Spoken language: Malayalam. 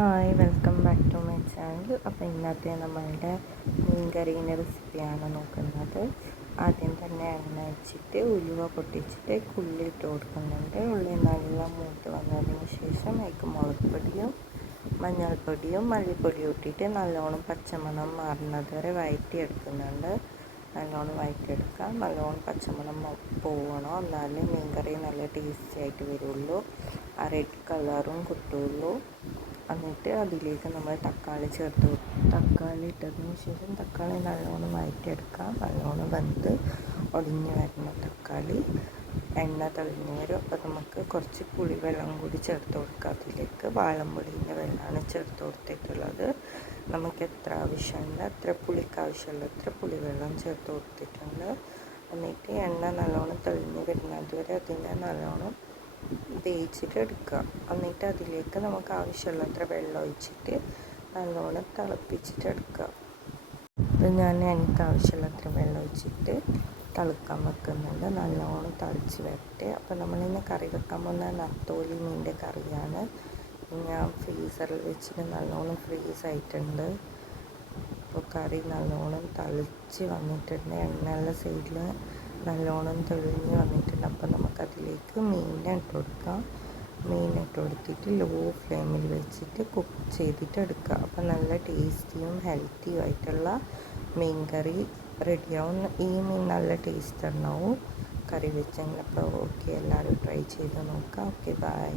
Hi, welcome back to my channel. അപ്പോൾ ഇന്നത്തെ നമ്മളുടെ മീൻ കറീൻ്റെ റെസിപ്പിയാണ് നോക്കുന്നത്. ആദ്യം തന്നെ എണ്ണ വെച്ചിട്ട് ഉലുവ പൊട്ടിച്ചിട്ട് ഉള്ളി ഇട്ട് കൊടുക്കുന്നുണ്ട്. ഉള്ളി നല്ല മൂത്ത് വന്നതിന് ശേഷം അതിലേക്ക് മുളക് പൊടിയും മഞ്ഞൾപ്പൊടിയും മല്ലിപ്പൊടിയും ഇട്ടിട്ട് നല്ലോണം പച്ചമണം മാറുന്നത് വരെ വഴറ്റിയെടുക്കുന്നുണ്ട്. നല്ലോണം വഴറ്റിയെടുക്കാം. നല്ലോണം പച്ചമണം പോവണം, എന്നാലേ മീൻ കറി നല്ല ടേസ്റ്റി ആയിട്ട് വരുള്ളൂ, ആ റെഡ് കളറും കിട്ടുള്ളൂ. എന്നിട്ട് അതിലേക്ക് നമ്മൾ തക്കാളി തക്കാളി ഇട്ടതിന് ശേഷം തക്കാളി നല്ലോണം വഴറ്റിയെടുക്കാം. നല്ലോണം വെന്ത് ഒടിഞ്ഞ് വരുന്ന തക്കാളി എണ്ണ തെളിഞ്ഞ് വരും. അപ്പോൾ നമുക്ക് കുറച്ച് പുളിവെള്ളം കൂടി ചേർത്ത് കൊടുക്കാം. അതിലേക്ക് വാളംപുളീൻ്റെ വെള്ളമാണ് ചേർത്ത് കൊടുത്തിട്ടുള്ളത്. നമുക്ക് എത്ര ആവശ്യമുണ്ട് അത്ര പുളിക്ക് ആവശ്യമുള്ള എത്ര പുളിവെള്ളം ചേർത്ത് കൊടുത്തിട്ടുണ്ട്. എന്നിട്ട് എണ്ണ നല്ലോണം തെളിഞ്ഞ് വരുന്നത് വരെ അതിനെ നല്ലോണം വേവിച്ചിട്ട് എടുക്കുക. എന്നിട്ട് അതിലേക്ക് നമുക്ക് ആവശ്യമുള്ളത്ര വെള്ളം ഒഴിച്ചിട്ട് നല്ലോണം തിളപ്പിച്ചിട്ട് എടുക്കുക. അപ്പോൾ ഞാൻ എനിക്ക് ആവശ്യമുള്ളത്ര വെള്ളം ഒഴിച്ചിട്ട് തിളക്കാൻ വെക്കുന്നുണ്ട്. നല്ലോണം തിളച്ച് വരട്ടെ. അപ്പോൾ നമ്മളിന്ന് കറി വെക്കാൻ പോകുന്ന നത്തോലി മീനിൻ്റെ കറിയാണ്. ഞാൻ ഫ്രീസറിൽ വെച്ചിട്ട് നല്ലോണം ഫ്രീസ് ആയിട്ടുണ്ട്. അപ്പോൾ കറി നല്ലോണം തിളച്ച് വന്നിട്ടുണ്ട്. എണ്ണയുള്ള സൈഡിൽ നല്ലോണം തെളിഞ്ഞ് വന്നിട്ടുണ്ട്. അപ്പോൾ നമുക്കതിലേക്ക് മീനിനെ ഇട്ട് കൊടുക്കാം. മീനിട്ട് കൊടുത്തിട്ട് ലോ ഫ്ലെയിമിൽ വെച്ചിട്ട് കുക്ക് ചെയ്തിട്ട് എടുക്കുക. അപ്പോൾ നല്ല ടേസ്റ്റിയും ഹെൽത്തിയും ആയിട്ടുള്ള മീൻ കറി റെഡിയാവും. ഈ മീൻ നല്ല ടേസ്റ്റ് ഉണ്ടാവും കറി വെച്ചെങ്കിൽ. അപ്പോൾ ഓക്കെ, എല്ലാവരും ട്രൈ ചെയ്ത് നോക്കാം. Okay, by.